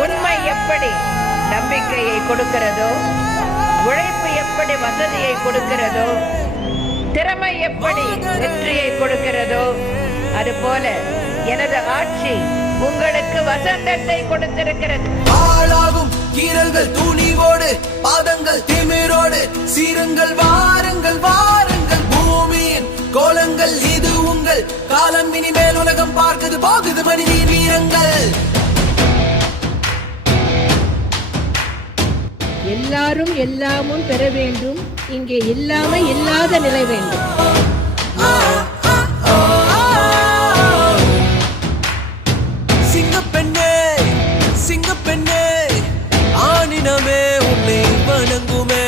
உண்மை எப்படி நம்பிக்கையை கொடுக்கிறதோ, உழைப்பு எப்படி வசதியை கொடுக்கிறதோ, திறமை எப்படி வெற்றியை கொடுக்கிறதோ, அதுபோல எனது ஆட்சி உங்களுக்கு வசந்தத்தை கொடுத்திருக்கிறது. ஆளாகும் கீரல்கள் துணிவோடு, பாதங்கள் திமிரோடு, சீருங்கள் வாருங்கள் வாருங்கள், பூமியின் கோலங்கள் இது உங்கள் காலம். இனிமேல் உலகம் பார்க்குது போகுது மனித வீரங்கள். எல்லாரும் எல்லாமும் பெற வேண்டும், இங்கே இல்லாம இல்லாத நிலை வேண்டும். சிங்கப்பெண்ணே சிங்கப்பெண்ணே, ஆணினமே உன்னை வணங்குமே,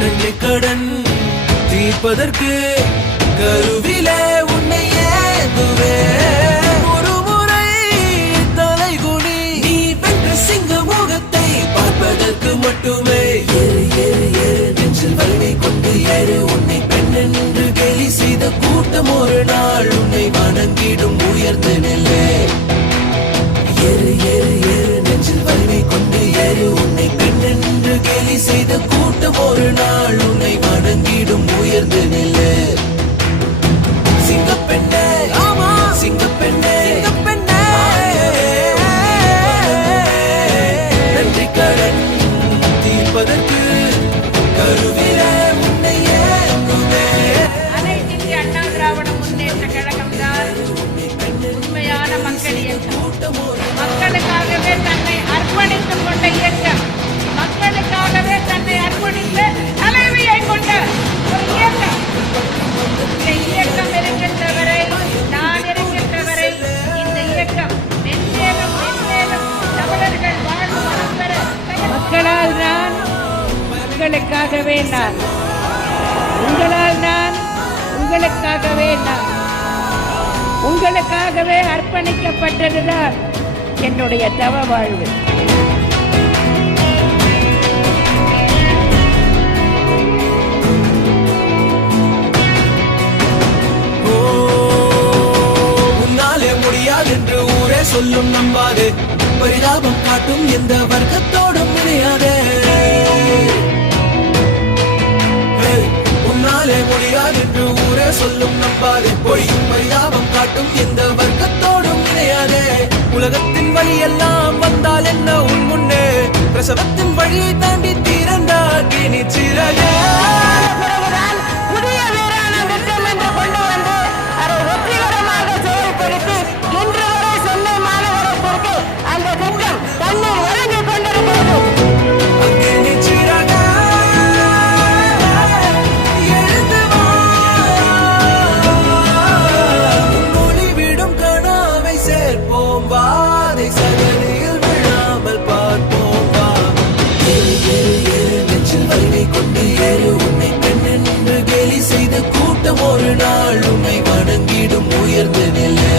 நன்றி கடன் தீர்ப்பதற்கு கருவிலே உன்னை ஏந்துவே. ஒரு முறை தலைகுனி நீ வென்ற சிங்க முகத்தை பார்ப்பதற்கு மட்டுமே. ஏறு ஏறு ஏறு நெஞ்சில் வலிமை கொண்டு ஏறு, உன்னை பெண் என்று கேலி செய்த கூட்டம் ஒரு நாள் உன்னை வணங்கிடும் உயர்ந்த நிலை. ஏறு ஏறு ஏறு நெஞ்சில் வலிமை கொண்டு ஏறு, உன்னை பெண் என்று கேலி செய்த கூட்டம் ஒரு நாள் உன்னை வணங்கிடும் உயர்ந்த நிலை. சிங்கப்பெண்ணே ஆமா சிங்கப்பெண்ணே சிங்கப்பெண்ணே, நன்றி கடன் தீர்ப்பதற்கு கருவிலே உன்னை ஏந்துவே. அனைத்து இந்திய அண்ணா திராவிட முன்னேற்ற கழகம் தான் உண்மையான மக்கள் இயக்கம். மக்களுக்காகவே தன்னை அர்ப்பணித்துக் கொண்ட இயக்கம், மக்களுக்காகவே தன்னை அர்ப்பணித்த தலைமையை கொண்ட ஒரு இயக்கம். இந்த இயக்கம் இருக்கின்ற வரை, நான் இருக்கின்ற வரை, இந்த இயக்கம் மென்மேலும் மென்மேலும் தமிழர்கள் வாழ்வு வளம் பெற. மக்களால் நான், உங்களுக்காகவே நான், உங்களால் நான், உங்களுக்காகவே நான், உங்களுக்காகவே அர்ப்பணிக்கப்பட்டதுதான் என்னுடைய தவ வாழ்வு. உன்னாலே முடியாது என்று ஊரே சொல்லும் நம்பாது, பரிதாபம் காட்டும் எந்த வர்க்கத்தோடும் இணையாதே. உன்னாலே முடியாது என்று ஊரே சொல்லும் நம்பாது, பொய்யும் பரிதாபம் காட்டும் எந்த வர்க்கத்தோடும் இணையாதே. உலகத்தின் வழி எல்லாம் வந்தால் என்ன உன் முன்னே, பிரசவத்தின் வழியை தாண்டி திறந்தால் கிணி சிறகே. புதிய வீரான திட்டம் என்று கொண்டு வந்து அதை வெற்றிகரமாக செயல்படுத்தி இன்று வரை சென்னை மாநகரத்திற்கு அந்த திட்டம் தண்ணீர் வழங்கிக் கொண்டிருக்கிறது. அக்கினி சிறகே, எழுந்து வா. ஒளிவிடும் கனாவை சேர்ப்போம் வா, அதை சகதியில் விழாமல் பார்ப்போம் வா. ஏறு ஏறு ஏறு நெஞ்சில் வலிமை கொண்டு ஏறு, உன்னை பெண் என்று கேலி செய்த கூட்டம் ஒரு நாள் உன்னை வணங்கிடும் உயர்ந்த நிலை.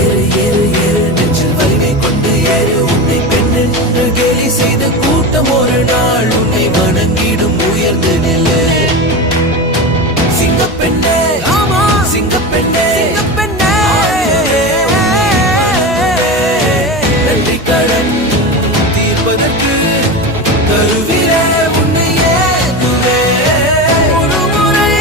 ஏறு ஏறு ஏறு நெஞ்சில் வலிமை கொண்டு ஏறு, உன்னை பெண் என்று கேலி செய்த கூட்டம் ஒரு நாள் உன்னை வணங்கிடும் உயர்ந்த நிலை. சிங்கப்பெண்ணே ஆமா சிங்கப்பெண்ணே சிங்கப்பெண்ணே, நன்றி கடன் தீர்ப்பதற்கு கருவிலே உன்னை ஏந்துவே. ஒரு முறை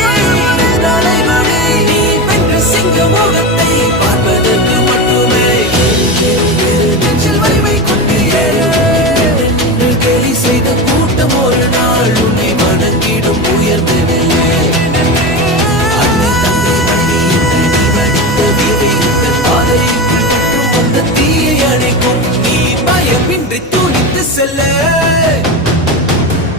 தலைவலி நீ வென்ற சிங்க முகத்தை பார்ப்பதற்கு மட்டுமே. நெஞ்சில் வலிமை கொண்டு ஏறு, என்று கேலி செய்த கூட்டம் ஒரு நாள் உன்னை வணங்கிடும் உயர்ந்த நிலை. அன்னை தந்தை மனைவி என்று நீ வடித்த வீரை உங்கள் பாதையில் மற்றும் அந்த தீயை அணைக்கும். நீ பயமின்றி துணித்து செல்ல